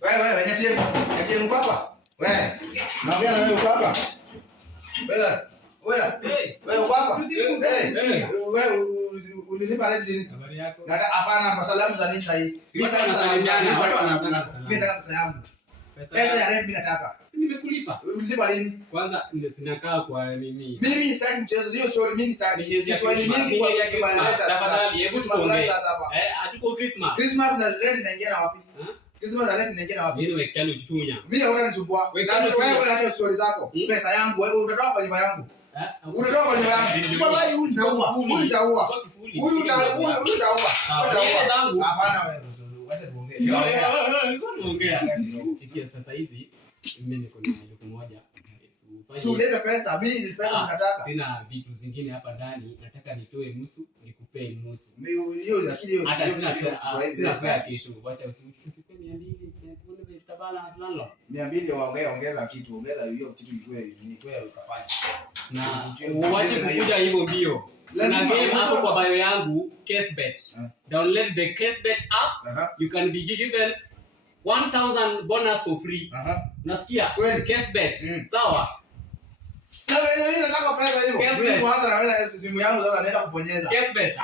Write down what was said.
Wewe nyatie uko hapa. Wewe. Naongea na wewe uko hapa. Wewe uko hapa? Wewe ulinipa rent lini? Habari yako? Na hapana, kwa salamu za nini sasa hivi? Mimi salamiana, watu wanafanya. Mimi nataka pesa yangu. Pesa ya rent mimi nataka. Si nimekulipa. Ulinipa lini? Kwanza sinakaa kwa nini? Mimi sitaki mchezo, hiyo story mimi sitaki. Kiswahili mingi kwa Christmas. Tafadhali hebu tuongee. Sasa hapa. Hatuko Christmas. Christmas na rent inaingia na wapi? Christmas na rent inaingia na wapi? Mimi nimechana uchutunya. Mimi hauna nisumbua. Wewe acha story zako. Pesa yangu wewe utatoa kwa nyumba yangu. Unatoka kwa nyumba yangu. Wallahi huyu nitaua. Huyu nitaua. Huyu nitaua. Hapana wewe. Wacha tuongee. Tikia sasa hizi mimi niko na elfu moja. Si ulete pesa, mimi hizo pesa nataka. Sina vitu zingine hapa ndani, nataka nitoe nusu, nikupe nusu. Hiyo lakini hiyo sina pesa kesho. Wacha usichukue 200, tutabalance nalo. 200 ongeza kitu, ongeza hiyo kitu ikue ukafanya. Na uache kukuja hivyo mbio. Na game hapo kwa bio yangu Cashbet. Download the Cashbet app. You can be given 1000 bonus for free. Nasikia? Cashbet. Sawa? Sasa hiyo nataka pesa hiyo. Mimi kwanza na wewe simu yangu sasa naenda kubonyeza. Cashbet.